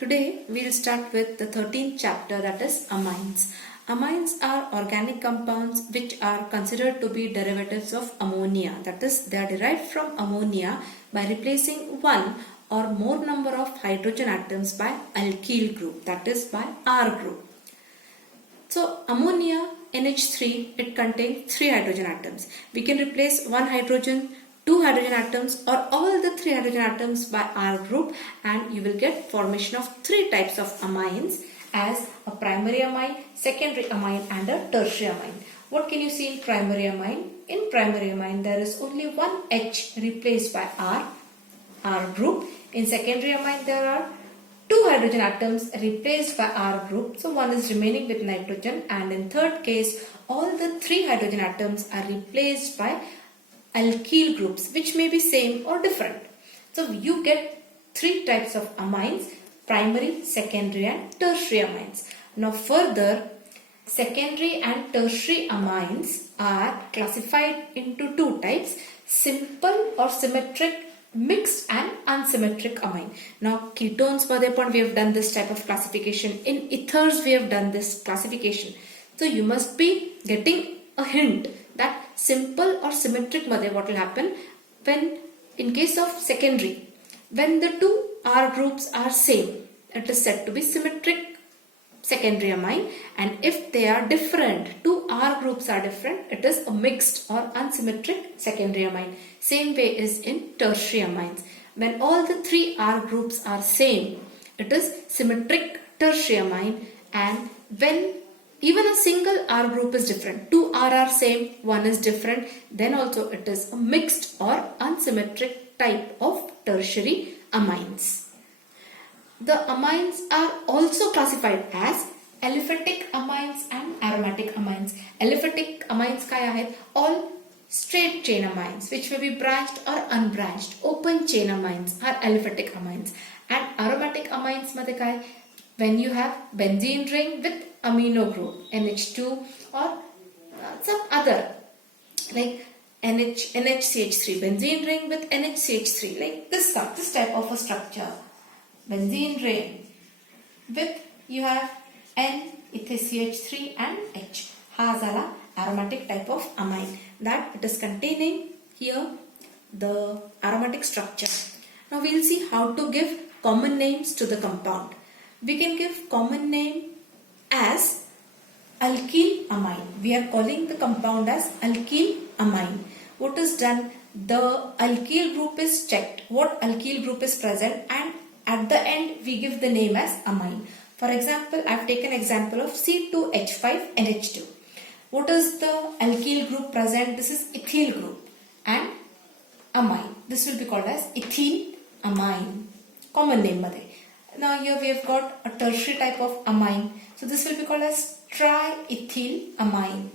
Today we'll start with the 13th chapter, that is amines. Amines are organic compounds which are considered to be derivatives of ammonia. That is, they are derived from ammonia by replacing one or more number of hydrogen atoms by alkyl group, that is by R group. So ammonia NH3, it contains 3 hydrogen atoms. We can replace one hydrogen, 2 hydrogen atoms or all the 3 hydrogen atoms by R group, and you will get formation of 3 types of amines as a primary amine, secondary amine and a tertiary amine. What can you see in primary amine? In primary amine there is only one H replaced by R group. In secondary amine there are 2 hydrogen atoms replaced by R group, so one is remaining with nitrogen, and in third case all the 3 hydrogen atoms are replaced by alkyl groups which may be same or different. So you get 3 types of amines: primary, secondary and tertiary amines. Now further, secondary and tertiary amines are classified into 2 types: simple or symmetric, mixed and unsymmetric amine. Now ketones मध्ये we have done this type of classification. In ethers we have done this classification. So you must be getting a hint that simple or symmetric मध्ये what will happen when, in case of secondary, when the 2 R groups are same, it is said to be symmetric secondary amine, and if they are different, 2 R groups are different, it is a mixed or unsymmetric secondary amine. Same way is in tertiary amines. When all the 3 R groups are same, it is symmetric tertiary amine, and when even a single R group is different, 2 R are same, one is different, then also it is a mixed or unsymmetric type of tertiary amines. The amines are also classified as aliphatic amines and aromatic amines. Aliphatic amines काय आहेत? All straight chain amines which may be branched or unbranched. Open chain amines are aliphatic amines. And aromatic amines मध्ये काय? When you have benzene ring with amino group NH2 or some other like NHCH3, benzene ring with NHCH3, like this type of a structure. Benzene ring with you have N, CH3 and H. हा झाला aromatic type of amine, that it is containing here the aromatic structure. Now we will see how to give common names to the compound. We can give common name as alkyl amine. We are calling the compound as alkyl amine. What is done? The alkyl group is checked. What alkyl group is present, and at the end we give the name as amine. For example, I have taken example of C2H5NH2. What is the alkyl group present? This is ethyl group and amine. This will be called as ethyl amine. Common name मध्ये. Now here we have got a tertiary type of amine. So this will be called as triethyl amine.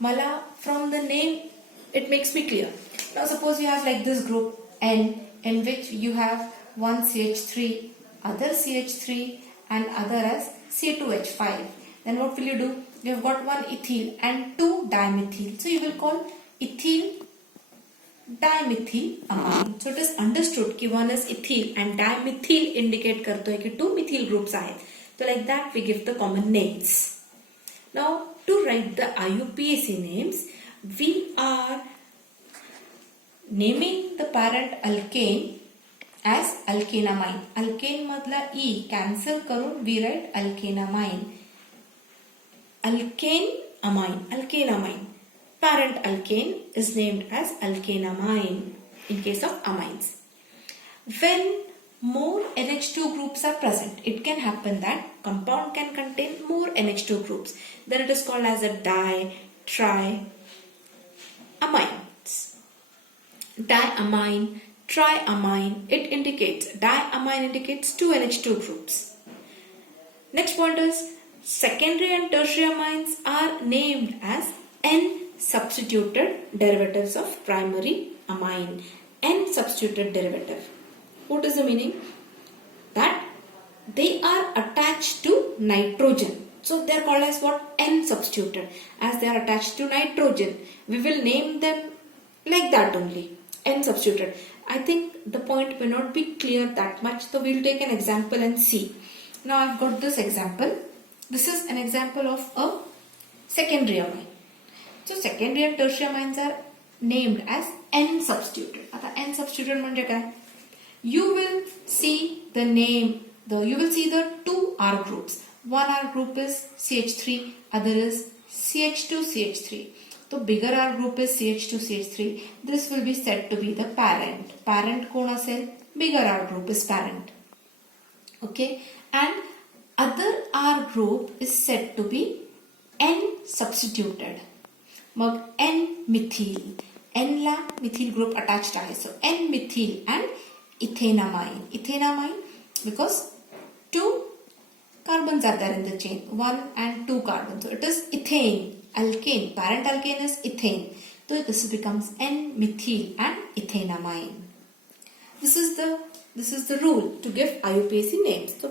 Mala, from the name it makes me clear. Now suppose you have like this group N, in which you have one CH3, other CH3 and other as C2H5. Then what will you do? You have got one ethyl and 2 dimethyl. So you will call ethyl dimethyl amine. So it is understood कि one is ethyl and dimethyl indicate करतोय कि 2 methyl groups आहेत. So like that we give the common names. Now to write the IUPAC names, we are naming the parent alkane as alkanamine. Alkane मधला E cancel करून we write alkanamine. Alkanamine. Parent alkane is named as alkanamine in case of amines. When more NH2 groups are present, it can happen that compound can contain more NH2 groups. Then it is called as a triamines. Diamine, triamine, diamine indicates 2 NH2 groups. Next point is secondary and tertiary amines are named as N-substituted derivatives of primary amine. N-substituted derivative. What is the meaning? That they are attached to nitrogen. So they are called as what? N-substituted. As they are attached to nitrogen, we will name them like that only. N-substituted. I think the point may not be clear that much, so we will take an example and see. Now I've got this example. This is an example of a secondary amine. So secondary and tertiary amines are named as N-substituted. आता N-substituted म्हणजे काय? You will see the name, you will see the two R groups. One R group is CH3, other is CH2CH3. So bigger R group is CH2CH3. This will be said to be the parent. Parent कोण असेल? Bigger R group is parent. Okay, and other R group is said to be N-substituted. Mug N-methyl. N La methyl group attached आहे. So N-methyl and ethanamine. Ethanamine because two carbons are there in the chain. 1 and 2 carbons. So it is ethane. Alkane. Parent alkane is ethane. So this becomes N-methyl and ethanamine. This is the rule to give IUPAC names. So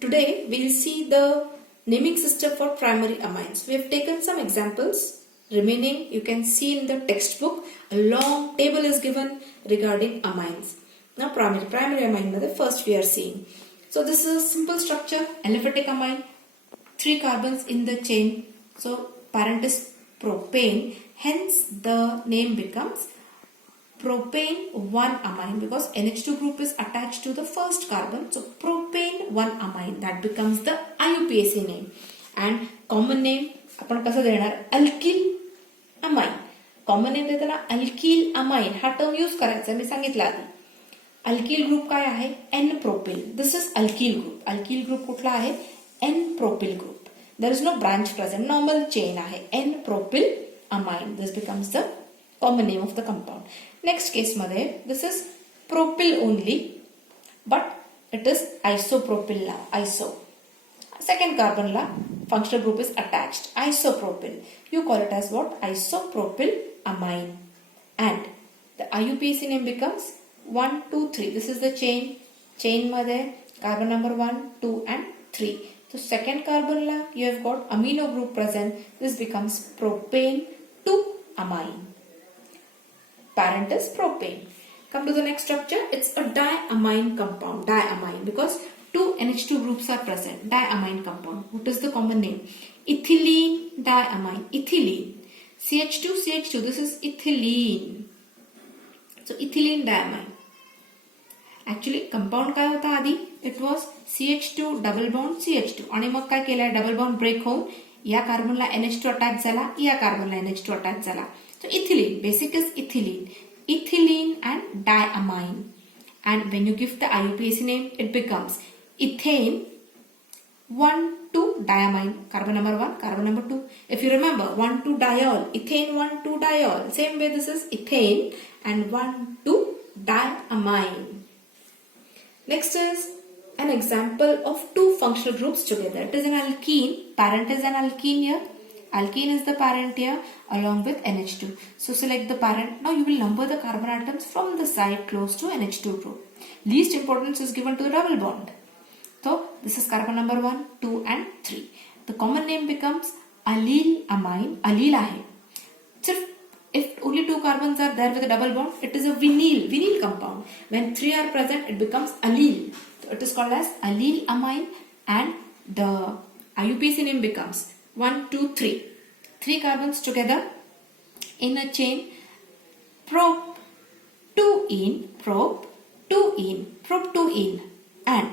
today we'll see the naming system for primary amines. We have taken some examples. Remaining you can see in the textbook. A long table is given regarding amines. Now primary amine the first we are seeing. So this is a simple structure. Aliphatic amine. 3 carbons in the chain. So parent is propane. Hence the name becomes propane 1 amine because NH2 group is attached to the first carbon. So propane 1 amine, that becomes the IUPAC name. And common name आपण कसं देणार? Alkyl amine. Common name देताना alkyl amine हा term use करायचा. मी सांगितलं आधी. Alkyl group काय आहे? N propyl. This is alkyl group. Alkyl group कुठला आहे? N propyl group. There is no branch present. Normal chain आहे. N propyl amine. This becomes the common name of the compound. Next case मध्ये this is propyl only, but it is isopropyl now. Iso. Second carbon la functional group is attached. Isopropyl. You call it as what? Isopropyl amine. And the IUPAC name becomes 1, 2, 3. This is the chain. Chain मध्ये carbon number 1, 2 and 3. So second carbon la you have got amino group present. This becomes propane 2 amine. Parent is propane. Come to the next structure. It's a diamine compound. Diamine because 2 NH2 groups are present. Diamine compound. What is the common name? Ethylene diamine. Ethylene. CH2 CH2. This is ethylene. So ethylene diamine. Actually compound काय होता आधी? It was CH2 double bond CH2. आणि मग काय केलंय? Double bond break होऊन या कार्बनला NH2 attach झाला. या कार्बनला NH2 अटॅच झाला. So ethylene, basic is ethylene. Ethylene and diamine. And when you give the IUPAC name, it becomes ethane 1, 2 diamine. Carbon number 1, carbon number 2. If you remember, 1, 2 diol. Ethane 1, 2 diol. Same way this is ethane and 1, 2 diamine. Next is an example of two functional groups together. It is an alkene. Parent is an alkene here. Alkene is the parent here along with NH2. So select the parent. Now you will number the carbon atoms from the side close to NH2 group. Least importance is given to the double bond. So this is carbon number 1, 2 and 3. The common name becomes allyl amine. Allyl आहे. If only 2 carbons are there with a double bond, it is a vinyl compound. When 3 are present, it becomes allyl. So it is called as allyl amine and the IUPAC name becomes 1, 2, 3. 3 carbons together in a chain. Prop 2 in, prop 2 in, prop 2 in and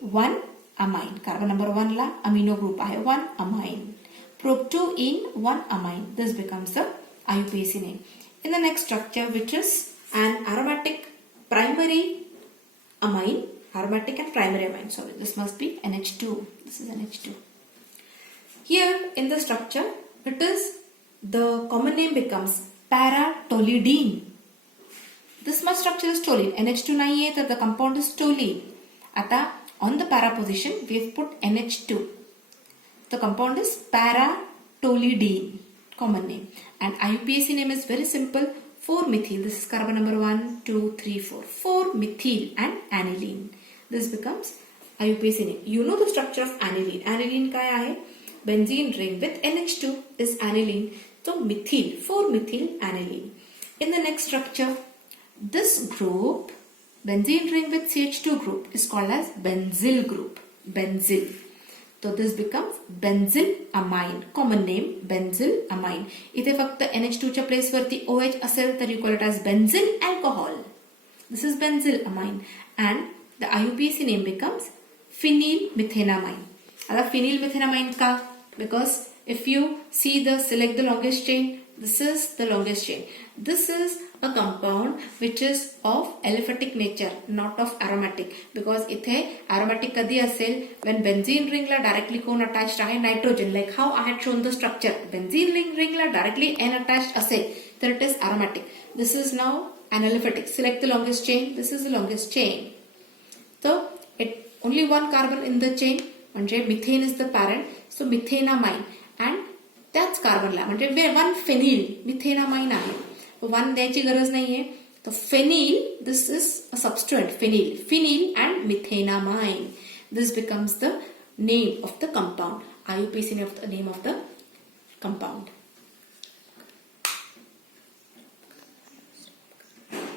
1 amine. Carbon number 1 la amino group आहे 1 amine. Prop 2 in, 1 amine. This becomes the IUPAC name. In the next structure, which is an aromatic primary amine, aromatic and primary amine. Sorry, this must be NH2. This is NH2. Here in the structure, it is the common name becomes para-toluidine. This much structure is toluene. NH2 नहीं है, so the compound is toluene. आता on the para position, we have put NH2. The compound is para-toluidine. Common name. And IUPAC name is very simple. 4-methyl. This is carbon number 1, 2, 3, 4. 4-methyl and aniline. This becomes IUPAC name. You know the structure of aniline. Aniline काय आहे? Benzene ring with NH2 is aniline. So methyl, 4-methyl aniline. In the next structure, this group benzene ring with CH2 group is called as benzyl group. Benzyl. So this becomes benzylamine. Common name benzylamine. इथे फक्त NH2 च्या place वरती OH असेल तर you call it as benzyl alcohol. This is benzylamine and the IUPAC name becomes phenylmethenamine. आता phenylmethenamine का? Because if you see select the longest chain, this is the longest chain. This is a compound which is of aliphatic nature, not of aromatic. Because इथे aromatic कधी असेल when benzene ring La directly कोण attached आहे nitrogen, like how I had shown the structure. Benzene ring La directly N attached असेल तर it is aromatic. This is now an aliphatic. Select the longest chain. This is the longest chain. So it only one carbon in the chain. म्हणजे methane is the parent. So methenamine and त्याच कार्बनला म्हणजे one phenyl methanamine आहे. One द्यायची गरज नाहीये. तर phenyl this is a substrate phenyl and methanamine. This becomes the name of the compound. IUPAC name of the compound.